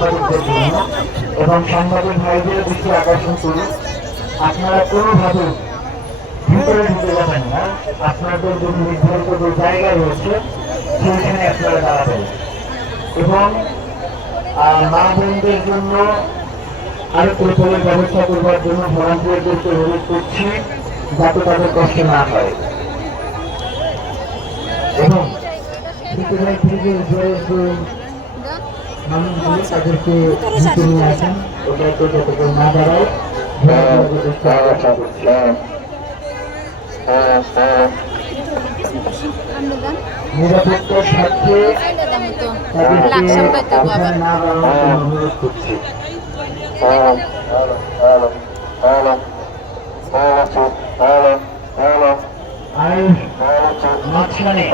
জন্য এবং সাংবাদিক ভাইদের দৃষ্টি আকর্ষণ করি আপনারা কোনোভাবে ভিতরে ঢুকে যাবেন না। আপনাদের যে নির্ধারিত যে জায়গা রয়েছে, সেইখানে আপনারা দাঁড়াবেন। এবং মা বোনদের জন্য আরও প্রকল্পের ব্যবস্থা করবার জন্য ভলান্টিয়ারদেরকে অনুরোধ করছি, যাতে তাদের কষ্ট না হয়। এবং বিদ্যালয় থেকে যে যে মানুষগুলো তাদেরকে নিচে নিয়ে আসেন ওটাকে যাতে কেউ না দাঁড়ায়। ভলান্টিয়ারদের দৃষ্টি আকর্ষণ করছি। নিরাপত্তার স্বার্থে তাদেরকে না দাঁড়ানোর অনুরোধ করছি। আর মাঝখানে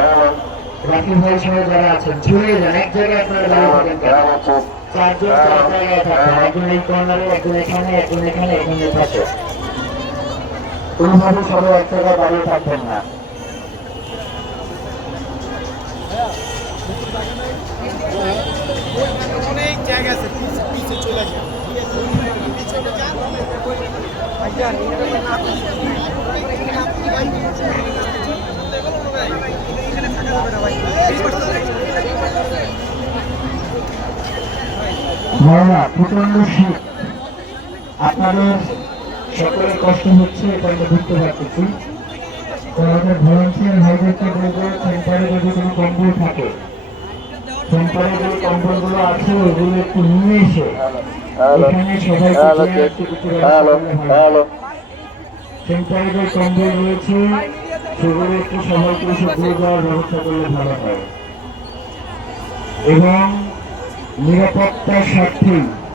রাকিব ভাই সহ যারা আছেন ছড়িয়ে যান এক জায়গায় আপনারা দাঁড়িয়ে থাকেন চারজন চার জায়গায় থাকবেন একজন এই কর্নারে একজন এখানে একজন এখানে একজন এই কোনোভাবে সবাই এক জায়গায় দাঁড়িয়ে থাকবেন না। অনেক জায়গা আছে পিছে পিছে চলে যায় পিছনে যান ভাইজান এখানে না এখানে থাকা যাবে না ভাই মরনা প্রচণ্ড শীত আপনাদের সকলের কষ্ট হচ্ছে এটা আমরা বুঝতে পারতেছি। তো আমাদের ভলান্টিয়ার ভাইদেরকে বলব সেন্টারে যদি কোনো কম্বল থাকে সেন্টারে যে কম্বলগুলো আছে ওগুলো একটু নিয়ে এসে এখানে সবাইকে একটু কিছু সেন্টারে যে কম্বল রয়েছে সেগুলো একটু সবাইকে এসে দিয়ে দেওয়ার ব্যবস্থা করলে ভালো হয়। এবং নিরাপত্তার স্বার্থেই